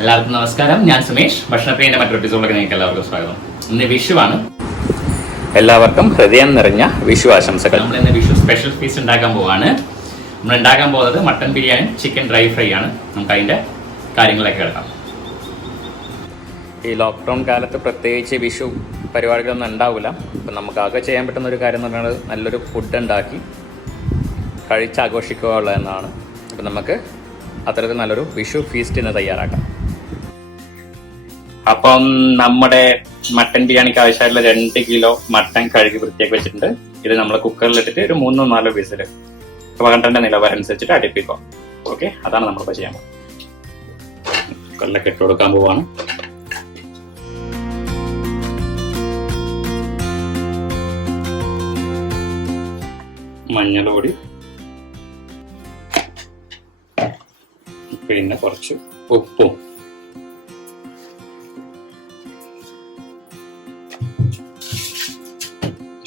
എല്ലാവർക്കും നമസ്കാരം. ഞാൻ സുമേഷ്. ഭക്ഷണപ്രിയന്റെ മറ്റൊരു എപ്പിസോഡിലേക്ക് നിങ്ങൾക്ക് എല്ലാവർക്കും സ്വാഗതം. ഇന്ന് വിഷുവാണ്. എല്ലാവർക്കും ഹൃദയം നിറഞ്ഞ വിഷു ആശംസകൾ. നമ്മൾ ഇന്ന് വിഷു സ്പെഷ്യൽ ഫീസ്റ്റ് ഉണ്ടാക്കാൻ പോവാണ്. നമ്മൾ ഉണ്ടാക്കാൻ പോകുന്നത് mutton biryani, chicken dry fry ആണ്. നമുക്ക് അതിന്റെ കാര്യങ്ങളൊക്കെ എടുക്കാം. ഈ ലോക്ക്ഡൗൺ കാലത്ത് പ്രത്യേകിച്ച് വിഷു പരിപാടികളൊന്നും ഉണ്ടാവില്ല. അപ്പം നമുക്ക് ആകെ ചെയ്യാൻ പറ്റുന്ന ഒരു കാര്യം എന്ന് പറയുന്നത് നല്ലൊരു ഫുഡ് ഉണ്ടാക്കി കഴിച്ച് ആഘോഷിക്കുക ഉള്ളതെന്നാണ്. അപ്പം നമുക്ക് അത്തരത്തിൽ നല്ലൊരു വിഷു ഫീസ്റ്റ് ഇന്ന് തയ്യാറാക്കാം. അപ്പം നമ്മുടെ മട്ടൻ ബിരിയാണിക്ക് ആവശ്യമായിട്ടുള്ള 2 കിലോ മട്ടൻ കഴുകി വൃത്തിയാക്കി വെച്ചിട്ടുണ്ട്. ഇത് നമ്മൾ കുക്കറിലിട്ടിട്ട് ഒരു 3-4 വിസിൽ കണ്ടന്റെ നിലവാരം അനുസരിച്ചിട്ട് അടുപ്പിക്കാം. ഓക്കെ, അതാണ് നമ്മളിപ്പോൾ ചെയ്യാൻ പോകുന്നത്. കുക്കറിലൊക്കെ ഇട്ട് കൊടുക്കാൻ പോവാണ്. മഞ്ഞൾപ്പൊടി, പിന്നെ കുറച്ച് ഉപ്പും,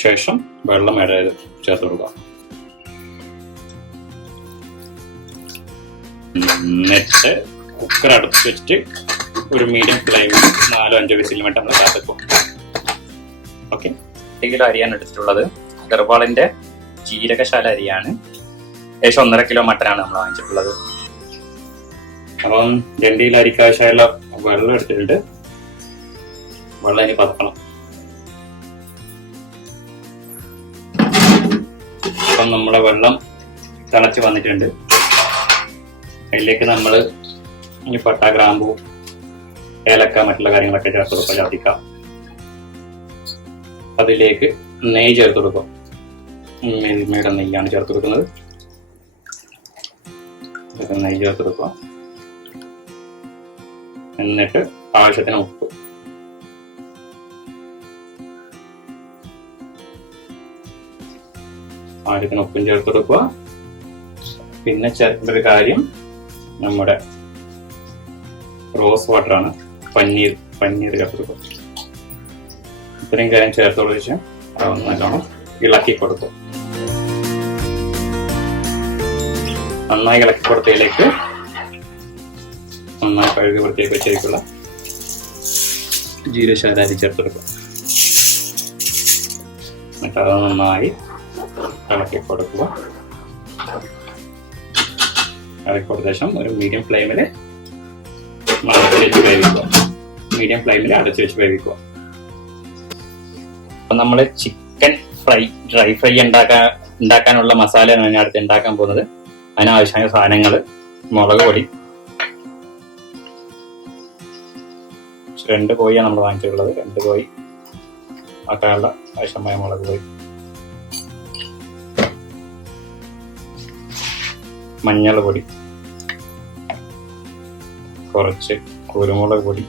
ശേഷം വെള്ളം ഇടയത് ചേർത്ത് കൊടുക്കുക. എന്നിട്ട് കുക്കർ അടുത്ത് വെച്ചിട്ട് ഒരു മീഡിയം ഫ്ലെയിമിൽ 4-5 വിസിൽ വേണ്ടി നമ്മൾ കാത്തിക്കും. ഓക്കെ, 1 കിലോ അരിയാണ് എടുത്തിട്ടുള്ളത്. ഗർവാളിന്റെ ജീരകശാല അരിയാണ്. ഏകദേശം 1.5 കിലോ മട്ടനാണ് നമ്മൾ വാങ്ങിച്ചിട്ടുള്ളത്. അപ്പം 2 കിലോ അരിക്ക് ആവശ്യമായുള്ള വെള്ളം എടുത്തിട്ടുണ്ട്. വെള്ളം ഇനി പതക്കണം. അപ്പം നമ്മുടെ വെള്ളം തിളച്ച് വന്നിട്ടുണ്ട്. അതിലേക്ക് നമ്മൾ ഈ പട്ട, ഗ്രാമ്പൂ, ഏലക്ക, മറ്റുള്ള കാര്യങ്ങളൊക്കെ ചേർത്ത് കൊടുക്കാം. ജാതിക്ക. അതിലേക്ക് നെയ്യ് ചേർത്ത് കൊടുക്കും. മിൽമയുടെ നെയ്യാണ് ചേർത്ത് കൊടുക്കുന്നത്. നെയ്യ് ചേർത്ത് കൊടുക്കുക. എന്നിട്ട് ആവശ്യത്തിന് ഉപ്പ്, ഉപ്പും ചേർത്ത് കൊടുക്കുക. പിന്നെ ചേർക്കേണ്ട ഒരു കാര്യം നമ്മുടെ റോസ് വാട്ടറാണ്. പനീർ ചേർത്ത് കൊടുക്കുക. ഇത്രയും കാര്യം ചേർത്തോട് വെച്ച് നല്ലോണം ഇളക്കി കൊടുക്കും. നന്നായി ഇളക്കി കൊടുത്തതിലേക്ക് നന്നായി കഴുകി വൃത്തിയാക്കി വെച്ചേക്കുള്ള ജീരകശാല അരി ചേർത്ത് കൊടുക്കുക. എന്നിട്ട് അത് നന്നായി ഇളക്കി കൊടുക്കുക. ഇളക്കി കൊടുത്ത ശേഷം ഒരു മീഡിയം ഫ്ലെയിമിൽ അടച്ചു വെച്ച് വേവിക്കുക. അപ്പം നമ്മൾ ചിക്കൻ ഡ്രൈ ഫ്രൈ ഉണ്ടാക്കാനുള്ള മസാലയാണ് ഞാൻ അടുത്ത് ഉണ്ടാക്കാൻ പോകുന്നത്. അതിനാവശ്യമായ സാധനങ്ങൾ: മുളക് പൊടി, 2 കോഴിയാണ് നമ്മൾ വാങ്ങിച്ചിട്ടുള്ളത്. 2 കോഴി ആക്കാനുള്ള ആവശ്യമായ മുളക് പൊടി, മഞ്ഞൾ പൊടി, കുറച്ച് കുരുമുളക് പൊടി,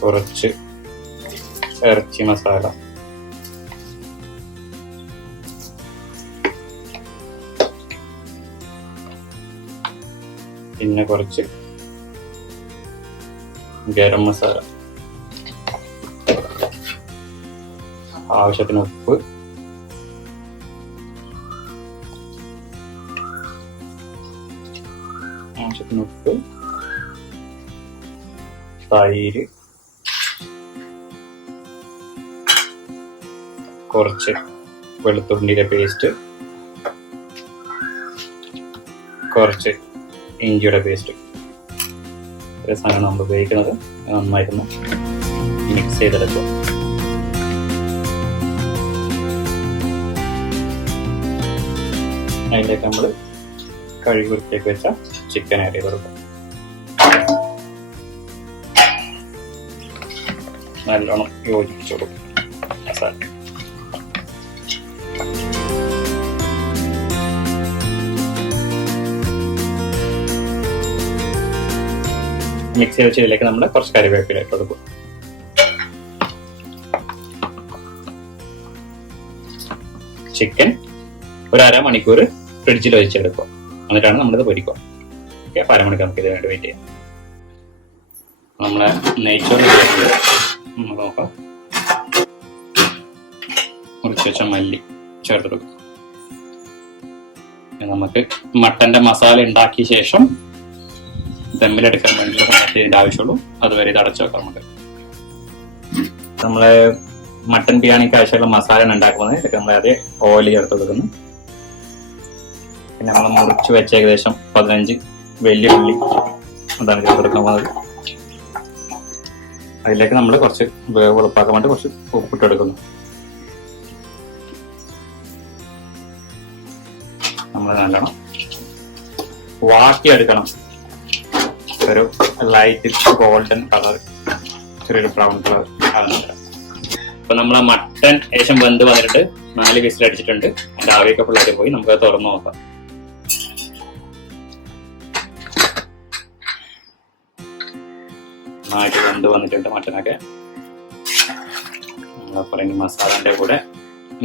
കുറച്ച് ഇറച്ചി മസാല, പിന്നെ കുറച്ച് ഗരം മസാല, ആവശ്യത്തിന് ഉപ്പ്, തൈര്, കുറച്ച് വെളുത്തുള്ളിയുടെ പേസ്റ്റ്, കുറച്ച് ഇഞ്ചിയുടെ പേസ്റ്റ്. ഒരു സാധനം നമ്മൾ ഉപയോഗിക്കുന്നത്. നന്നായിരുന്നു മിക്സ് ചെയ്തെടുക്കുക. അതിലേക്ക് നമ്മൾ കഴുകി വൃത്തിയാക്കി വെച്ച ചിക്കൻ ആഡ് ചെയ്ത് കൊടുക്കും. നല്ലോണം യോജിപ്പിച്ചു കൊടുക്കും മസാല. മിക്സ് ചെയ്ത് വെച്ചതിലേക്ക് നമ്മൾ കുറച്ച് കറിവേപ്പില ഇട്ട് കൊടുക്കും. ചിക്കൻ ഒരു 1/2 മണിക്കൂർ ഫ്രിഡ്ജിൽ വെച്ചെടുക്കുക. എന്നിട്ടാണ് നമ്മളിത് പൊരിക്കുക. ഓക്കെ, 1/2 മണിക്കൂർ നമുക്ക് ഇതിന് വേണ്ടി വെയിറ്റ് ചെയ്യാം. നമ്മളെ നെയ്ച്ചോറ് നോക്കാം. മുറിച്ച് വെച്ച മല്ലി ചേർത്തെടുക്കും. നമുക്ക് മട്ടന്റെ മസാല ഉണ്ടാക്കിയ ശേഷം ദമ്മിലെടുക്കാൻ വേണ്ടിയുള്ള ഇതിന്റെ ആവശ്യമുള്ളൂ. അതുവരെ ഇത് അടച്ചു വെക്കാം. നമ്മള് മട്ടൻ ബിരിയാണിക്ക് ആവശ്യമുള്ള മസാല ഉണ്ടാക്കുന്നത് ഇതൊക്കെ നമ്മൾ ആദ്യം ഓയിൽ ചേർത്ത് കൊടുക്കുന്നു. പിന്നെ നമ്മൾ മുറിച്ച് വെച്ച ഏകദേശം 15 വലിയ ഉള്ളി അതാണ് ചേർത്ത് കൊടുക്കുന്നത്. അതിലേക്ക് നമ്മൾ കുറച്ച് വേവ് ഉറപ്പാക്കാൻ വേണ്ടി കുറച്ച് ഉപ്പിട്ട് എടുക്കുന്നു. നമ്മൾ നല്ലോണം വാട്ടിയെടുക്കണം. ഒരു ലൈറ്റ് ഗോൾഡൻ കളർ, ചെറിയൊരു ബ്രൗൺ കളർ ആകുന്നുണ്ട്. അപ്പൊ നമ്മളെ മട്ടൻ ഏകദേശം വെന്ത് വന്നിട്ട് 4 വിസിൽ അടിച്ചിട്ടുണ്ട്. അതിന്റെ ആവിയൊക്കെ പിള്ളേർ പോയി നമുക്ക് തുറന്നു നോക്കാം. നന്നായിട്ട് വെന്ത് വന്നിട്ടുണ്ട് മട്ടനൊക്കെ. നമ്മളെ മസാലന്റെ കൂടെ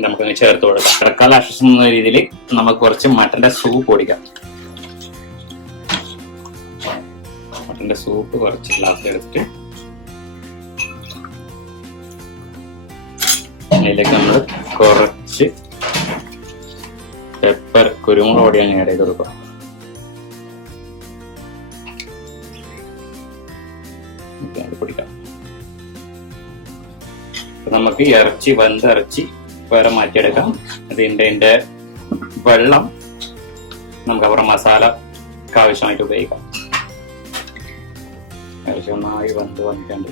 നമുക്കൊന്ന് ചേർത്ത് കൊടുക്കാം. കിടക്കാല അശ്വസം എന്ന രീതിയിൽ നമുക്ക് കുറച്ച് മട്ടന്റെ സൂപ്പ് പൊടിക്കാം. മട്ടന്റെ സൂപ്പ് കുറച്ച് ഗ്ലാസ് എടുത്തിട്ട് അതിലേക്ക് നമ്മൾ കുറച്ച് പെപ്പർ, കുരുമുളക് പൊടിയാണ് ആഡ് ചെയ്ത് കൊടുക്കുക. പൊടിക്കാം. നമുക്ക് ഇറച്ചി വെന്ത ഇറച്ചി വേറെ മാറ്റിയെടുക്കാം. അതിന്റെ വെള്ളം നമുക്ക് അവരുടെ മസാലക്ക് ആവശ്യമായിട്ട് ഉപയോഗിക്കാം. നന്നായി വെന്ത് വന്നിട്ടുണ്ട്.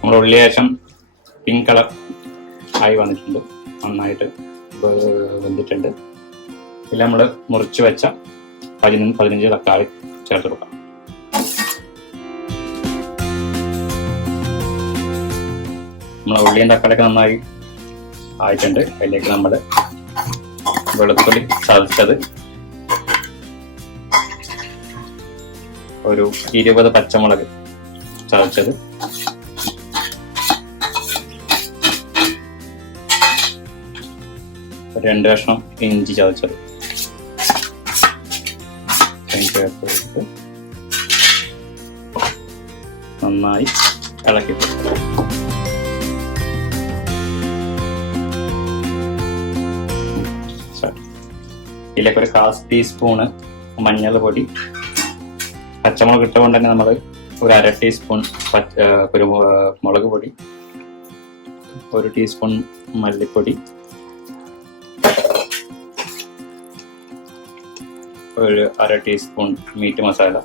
നമ്മുടെ ഉള്ളി ശേഷം പിങ്ക് കളർ ആയി വന്നിട്ടുണ്ട്. നന്നായിട്ട് വെന്തിട്ടുണ്ട്. ഇതിൽ നമ്മൾ മുറിച്ച് വെച്ച 15 തക്കാളി ചേർത്ത് കൊടുക്കാം. നമ്മൾ ഉള്ളിയും തക്കാളിയൊക്കെ നന്നായി ആയിട്ടുണ്ട്. അതിലേക്ക് നമ്മൾ വെളുത്തുള്ളി ചതച്ചത്, ഒരു 20 പച്ചമുളക് ചതച്ചത്, ഒരു 2 കഷ്ണം ഇഞ്ചി ചതച്ചത് ചേർത്ത് നന്നായി ഇളക്കി കൊടുക്കും. ഇതിലേക്ക് ഒരു 1/2 ടീസ്പൂണ് മഞ്ഞൾ പൊടി, പച്ചമുളക് ഇട്ടുകൊണ്ട് തന്നെ നമ്മൾ ഒരു 1/2 ടീസ്പൂൺ മുളക് പൊടി, 1 ടീസ്പൂൺ മല്ലിപ്പൊടി, ഒരു 1/2 ടീസ്പൂൺ മീറ്റ് മസാല,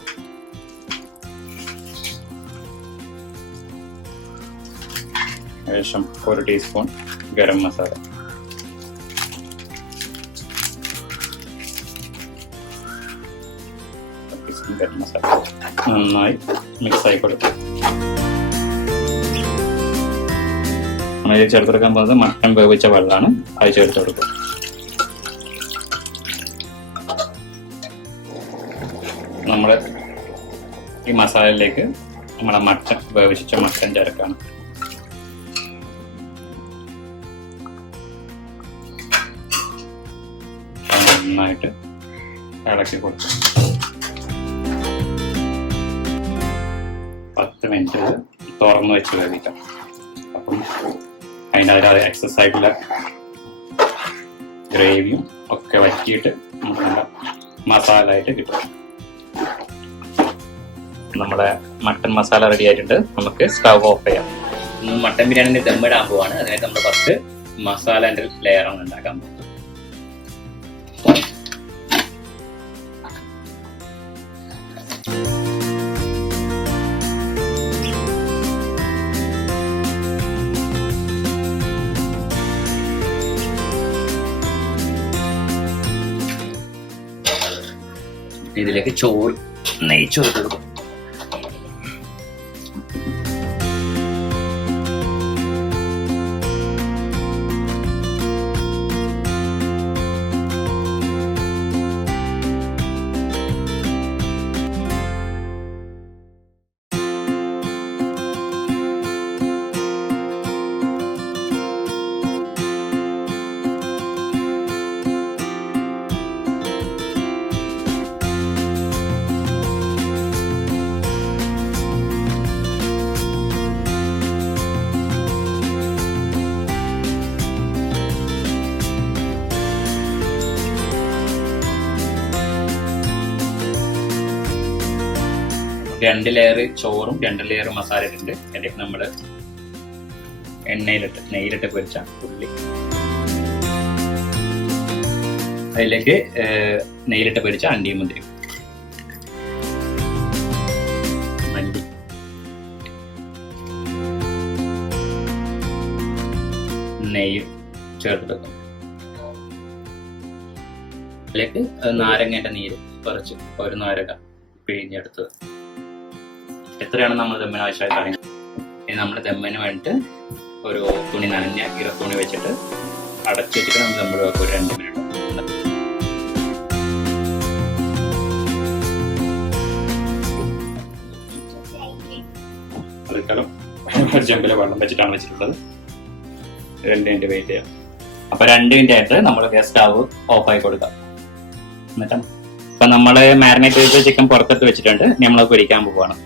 ശേഷം 1 ടീസ്പൂൺ ഗരം മസാല, നന്നായി മിക്സ് ആയി കൊടുക്കും. നമ്മൾ ചേർത്ത് കൊടുക്കാൻ പോകുന്നത് മട്ടൻ വേവിച്ച വെള്ളമാണ്. അത് ചേർത്ത് കൊടുക്കും. നമ്മൾ ഈ മസാലയിലേക്ക് നമ്മളെ മട്ടൻ വേവിച്ച മട്ടൻ ചേർക്കാണ്. നന്നായിട്ട് ഇളക്കി കൊടുക്കും. 10 മിനിറ്റ് തുറന്നു വെച്ച് വേവിക്കാം. അപ്പം അതിൻ്റെ എക്സസ് ആയിട്ടുള്ള ഗ്രേവിയും ഒക്കെ വറ്റിയിട്ട് നമുക്ക് നല്ല മസാല ആയിട്ട് കിട്ടും. നമ്മുടെ മട്ടൻ മസാല റെഡി ആയിട്ടുണ്ട്. നമുക്ക് സ്റ്റവ് ഓഫ് ചെയ്യാം. മട്ടൻ ബിരിയാണിന്റെ ദമ്മിടാൻ പോവാണ്. അതിനൊക്കെ നമ്മൾ ഫസ്റ്റ് മസാലന്റെ ലെയറാണ് ഉണ്ടാക്കാൻ പോകുന്നത്. ഇതിലേക്ക് ചോറ്, നെയ്ച്ചോറ് കൊടുക്കും. 2 ലെയർ ചോറും 2 ലെയർ മസാല ഇട്ടിട്ടുണ്ട്. അതിലേക്ക് നമ്മൾ നെയ്യിലിട്ട് പൊരിച്ച ഉള്ളി, അതിലേക്ക് നെയ്യിലിട്ട് പൊരിച്ച അണ്ടിയും മുന്തിരി, മല്ലി, നെയ്യും ചേർത്ത് അതിലേക്ക് നാരങ്ങേന്റെ നീര് കുറച്ച്, ഒരു നാരക പിഴിഞ്ഞെടുത്തത്. എത്രയാണ് നമ്മൾ ദമ്മിന് ആവശ്യമായി പറയുന്നത്. ഇനി നമ്മൾ ദമ്മിന് വേണ്ടിയിട്ട് ഒരു തുണി, നനഞ്ഞ തുണി വെച്ചിട്ട് അടച്ചു വെച്ചിട്ട് നമ്മൾ ദമ്മിൽ വെക്കും ഒരു 2 മിനിറ്റ്. ചെമ്പിലെ വെള്ളം വെച്ചിട്ടാണ് വെച്ചിട്ടുള്ളത്. 2 മിനിറ്റ് വെയിറ്റ് ചെയ്യാം. അപ്പൊ 2 മിനിറ്റ് ആയിട്ട് നമ്മൾ സ്റ്റവ് ഓഫ് ആയി കൊടുക്കാം. എന്നിട്ട് ഇപ്പൊ നമ്മള് മാരിനേറ്റ് ചെയ്ത ചിക്കൻ പുറത്തെടുത്ത് വെച്ചിട്ടുണ്ട്. നമ്മൾ പൊരിക്കാൻ പോവാണ്.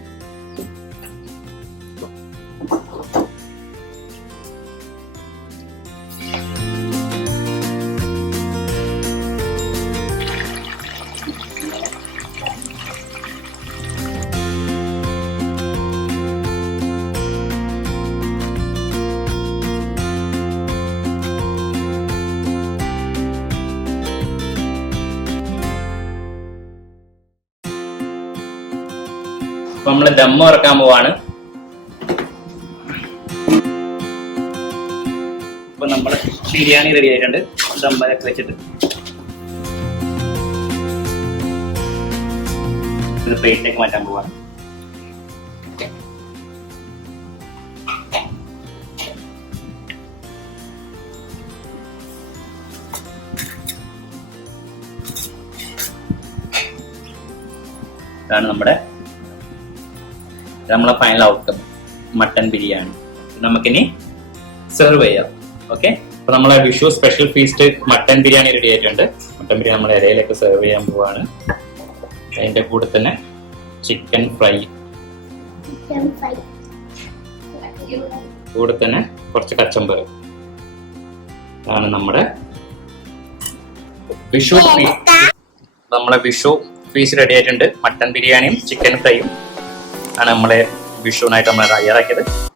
അപ്പൊ നമ്മള് ദമ്മ് ഇറക്കാൻ പോവാണ്. അപ്പൊ നമ്മള് ബിരിയാണി റെഡി ആയിട്ടുണ്ട്. ദമ്മൊക്കെ വെച്ചിട്ട് ഇത് പ്ലേറ്റിലേക്ക് മാറ്റാൻ പോവാണ്. ഇതാണ് നമ്മളെ ഫൈനൽ ഔട്ട്കം, മട്ടൻ ബിരിയാണി. നമുക്കിനി സെർവ് ചെയ്യാം. ഓക്കെ, അപ്പൊ നമ്മളെ Vishu special feast mutton biryani ready ആയിട്ടുണ്ട്. മട്ടൻ ബിരിയാണി നമ്മൾ ഇലയിലേക്ക് സെർവ് ചെയ്യാൻ പോവാണ്. അതിന്റെ കൂടെ തന്നെ ചിക്കൻ ഫ്രൈ, കൂടെ തന്നെ കുറച്ച് കച്ചമ്പർ. അതാണ് നമ്മുടെ വിഷു ഫീസ്റ്റ് റെഡി ആയിട്ടുണ്ട്. മട്ടൻ ബിരിയാണിയും ചിക്കൻ ഫ്രൈയും ആണ് നമ്മളെ വിഷുവിനായിട്ട് നമ്മൾ തയ്യാറാക്കിയത്.